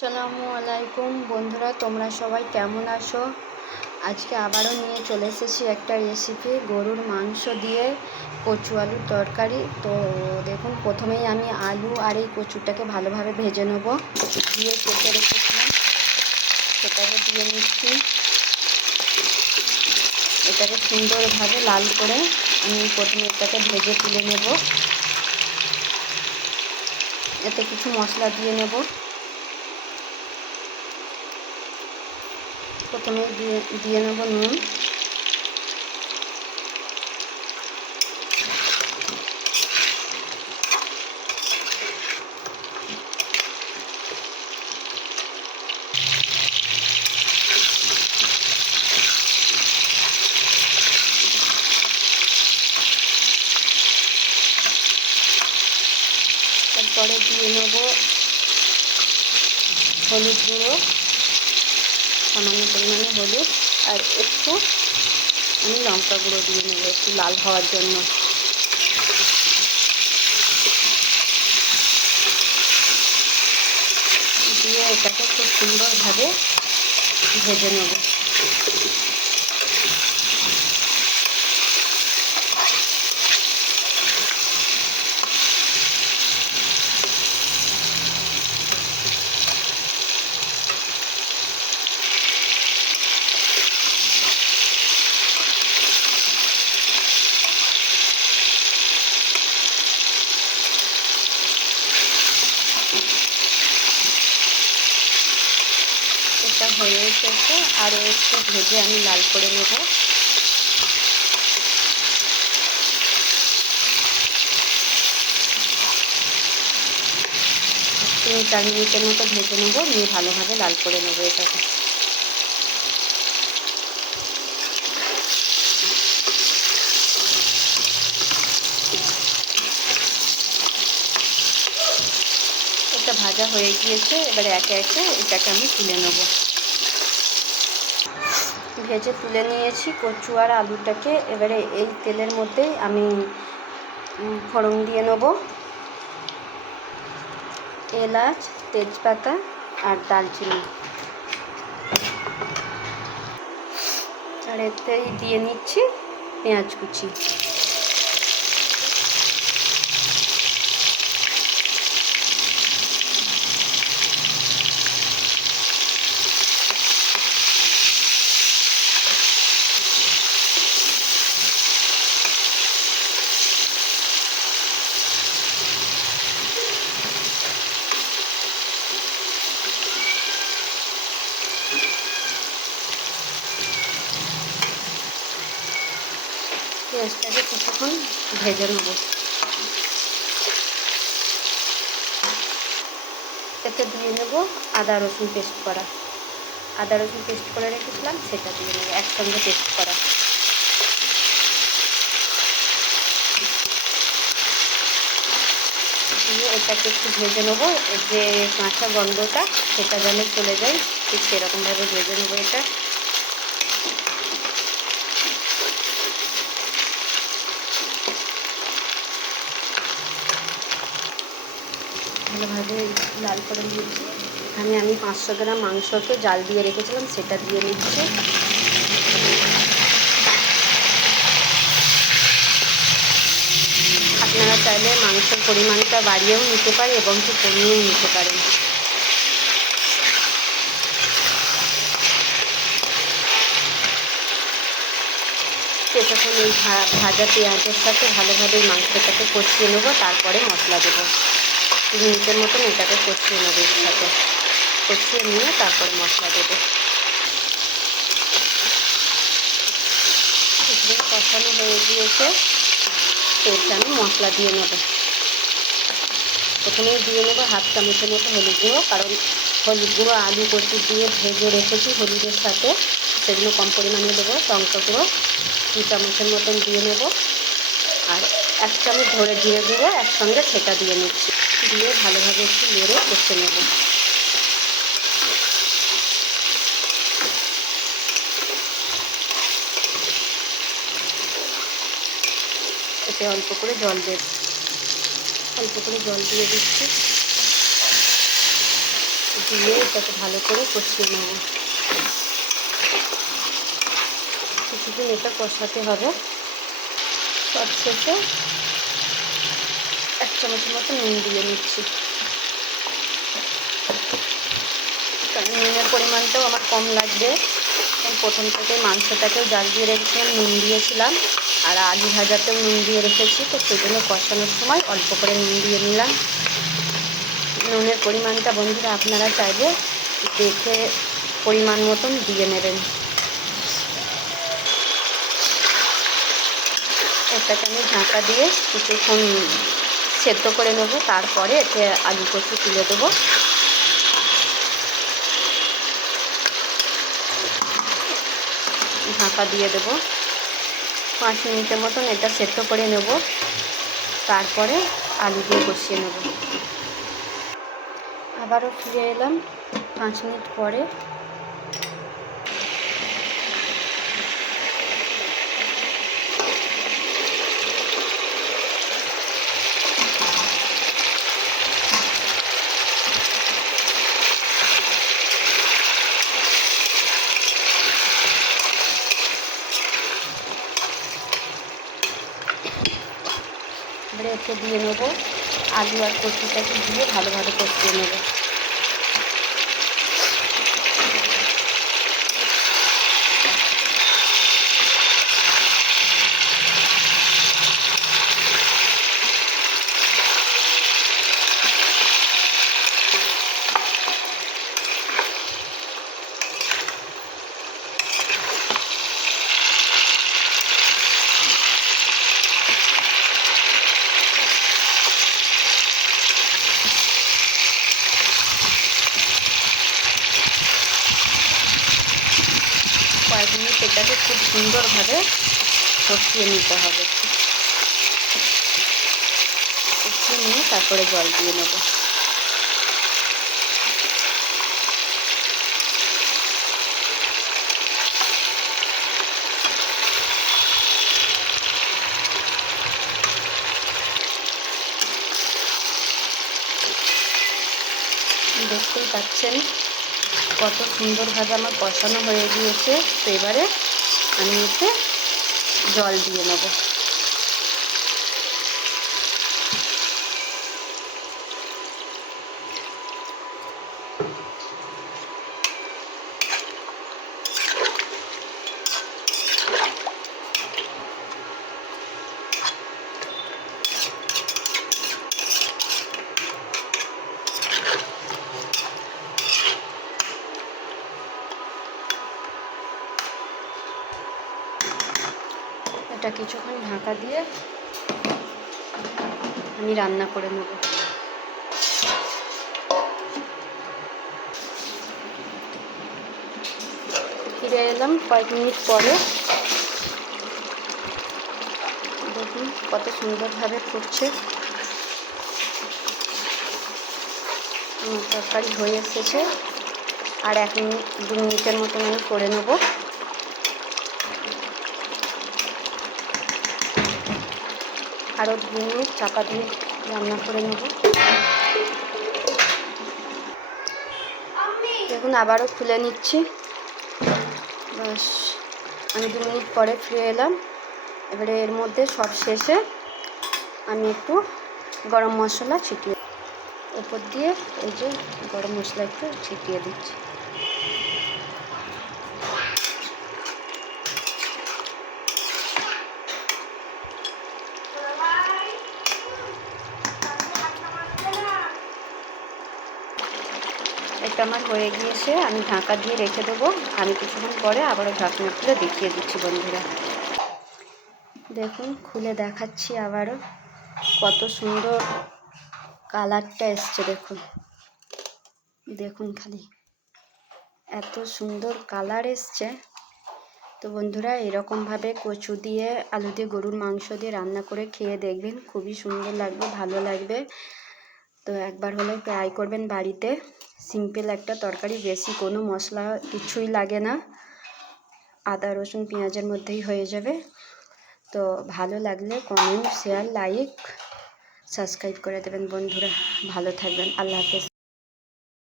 আসসালামু আলাইকুম বন্ধুরা, তোমরা সবাই কেমন আছো? আজকে আবারও নিয়ে চলে এসেছি একটা রেসিপি, গরুর মাংস দিয়ে কচু আলুর তরকারি। তো দেখুন, প্রথমেই আমি আলু আর এই কচুটাকে ভালোভাবে ভেজে নেব। দিয়ে কেটে রেখেছিলাম, সেটাকে দিয়ে নিচ্ছি। এটাকে সুন্দরভাবে লাল করে আমি প্রথমে এটাকে ভেজে তুলে নেব। এতে কিছু মশলা দিয়ে নেব। প্রথমে দিয়ে নেব নুন, তারপরে দিয়ে নেব হলুদ গুঁড়ো, সামান্য পরিমাণে হলুদ, আর একটু আমি লঙ্কা গুঁড়ো দিয়ে নেব একটু লাল হওয়ার জন্য। দিয়ে এটাকে খুব সুন্দরভাবে ভেজে নেব। এটা হয়ে এসেছে, আরও একটু ভেজে আমি লাল করে নেব। 3-4 মিনিটের মতো ভেজে নেব, নিয়ে ভালোভাবে লাল করে নেব এটাকে। এটা ভাজা হয়ে গিয়েছে, এবারে একে একে এটাকে আমি তুলে নেব। ভেজে তুলে নিয়েছি কচু আর আলুটাকে। এবারে এই তেলের মধ্যেই আমি ফোড়ন দিয়ে নেব। এলাচ, তেজপাতা আর দারচিনি, আর এতেই দিয়ে নিচ্ছি পেঁয়াজ কুচি। পেঁয়াজটাকে কিছুক্ষণ ভেজে নেব। এতে দিয়ে নেব আদা রসুন পেস্ট করা। আদা রসুন পেস্ট করে রেখেছিলাম, সেটা দিয়ে নেব একসঙ্গে পেস্ট করা। দিয়ে এটাকে একটু ভেজে নেব, যে কাঁচা গন্ধটা সেটা যেন চলে যায়, ঠিক সেরকমভাবে ভেজে নেব এটা। ভালোভাবে লাল করে নিচ্ছি। এখানে আমি 500 গ্রাম মাংসকে জাল দিয়ে রেখেছিলাম, সেটা দিয়ে নিচ্ছি। আপনারা চাইলে মাংসের পরিমাণটা বাড়িয়েও নিতে পারে এবং কি কমিয়েও নিতে পারেন। কিছুক্ষণ এই ভাজা পেঁয়াজের সাথে ভালোভাবে মাংসটাকে কষিয়ে নেবো, তারপরে মশলা দেবো। 2 মিনিটের মতন এটাকে কষিয়ে নেবো, এর সাথে কষিয়ে নিয়ে তারপরে মশলা দেবো। কষানো হয়ে গিয়েছে, এতে আমি মশলা দিয়ে নেব। প্রথমেই দিয়ে নেবো 1/2 চামচের মতো হলুদ গুঁড়ো, কারণ হলুদ গুঁড়ো আলু কচু দিয়ে ভেজে রেখেছি হলুদের সাথে, সেগুলো কম পরিমাণে দেবো। লঙ্কা গুঁড়ো 2 চামচের মতন দিয়ে নেব, আর 1 চামচ ধরে জিরে গুঁড়ো একসঙ্গে সেটা দিয়ে নিচ্ছি। দিয়ে ভালোভাবে একটু নেড়ে কষে নেব। এতে অল্প করে জল দিয়ে দিয়ে দিচ্ছি। দিয়ে এটাকে ভালো করে কষিয়ে নেব। কিছুদিন এটা কষাতে হবে। সবশেষে 1 চামচের মতো নুন দিয়ে নিচ্ছি, কারণ নুনের পরিমাণটাও আমার কম লাগবে। প্রথম থেকে মাংসটাকেও জাল দিয়ে রেখেছিলাম, নুন দিয়েছিলাম, আর আলু ভাজাতেও নুন দিয়ে রেখেছি, তো সেই জন্য কষানোর সময় অল্প করে নুন দিয়ে নিলাম। নুনের পরিমাণটা বন্ধুরা আপনারা চাইলে দেখে পরিমাণ মতন দিয়ে নেবেন। এটাকে আমি ঢাকা দিয়ে কিছুক্ষণ সেদ্ধ করে নেব, তারপরে এতে আলু কচু তুলে দেবো। ঢাকা দিয়ে দেবো, 5 মিনিটের মতন এটা সেদ্ধ করে নেব, তারপরে আলু দিয়ে কষিয়ে নেব। আবারও ফিরে এলাম 5 মিনিট পরে। এবারে এতে দিয়ে নেবো আলু আর কচুটাকে দিয়ে ভালোভাবে কষিয়ে নেব। কয়েক মিনিট এটাকে খুব সুন্দরভাবে কষিয়ে নিতে হবে। কষিয়ে নিয়ে তারপরে জল দিয়ে নেব। দেখতেই পাচ্ছেন কত সুন্দরভাবে আমার কষানো হয়ে গিয়েছে। তো এবারে আমি এতে জল দিয়ে নেব। এটা কিছুক্ষণ ঢাকা দিয়ে আমি রান্না করে নেব। ফিরে এলাম কয়েক মিনিট পরে। দেখুন কত সুন্দরভাবে ফুটছে। আমার তরকারি হয়ে এসেছে, আর 1 মিনিট 2 মিনিটের মতন আমি করে নেব। আরও 2 মিনিট চাপা দিয়ে রান্না করে নেব। দেখুন আবারও খুলে নিচ্ছি। বাস, আমি 2 মিনিট পরে ফিরে এলাম। এবারে এর মধ্যে সব শেষে আমি একটু গরম মশলা ছিটিয়ে উপর দিয়ে, এই যে গরম মশলা একটু ছিটিয়ে দিচ্ছি। এটা আমার হয়ে গিয়েছে, আমি ঢাকা দিয়ে রেখে দেবো। আমি কিছুক্ষণ পরে আবারও ঢাকনা খুলে দেখিয়ে দিচ্ছি বন্ধুরা। দেখুন খুলে দেখাচ্ছি আবারও, কত সুন্দর কালারটা এসছে। দেখুন দেখুন খালি এত সুন্দর কালার এসছে। তো বন্ধুরা এরকমভাবে কচু দিয়ে আলু দিয়ে গরুর মাংস দিয়ে রান্না করে খেয়ে দেখবেন, খুবই সুন্দর লাগবে, ভালো লাগবে। তো একবার হলে ট্রাই করবেন বাড়িতে। সিম্পল একটা তরকারি, বেশি কোনো মশলা কিছুই লাগে না, আদা রসুন পেঁয়াজের মধ্যেই হয়ে যাবে। তো ভালো লাগলে কমেন্ট শেয়ার লাইক সাবস্ক্রাইব করে দেবেন বন্ধুরা। ভালো থাকবেন, আল্লাহ হাফেজ।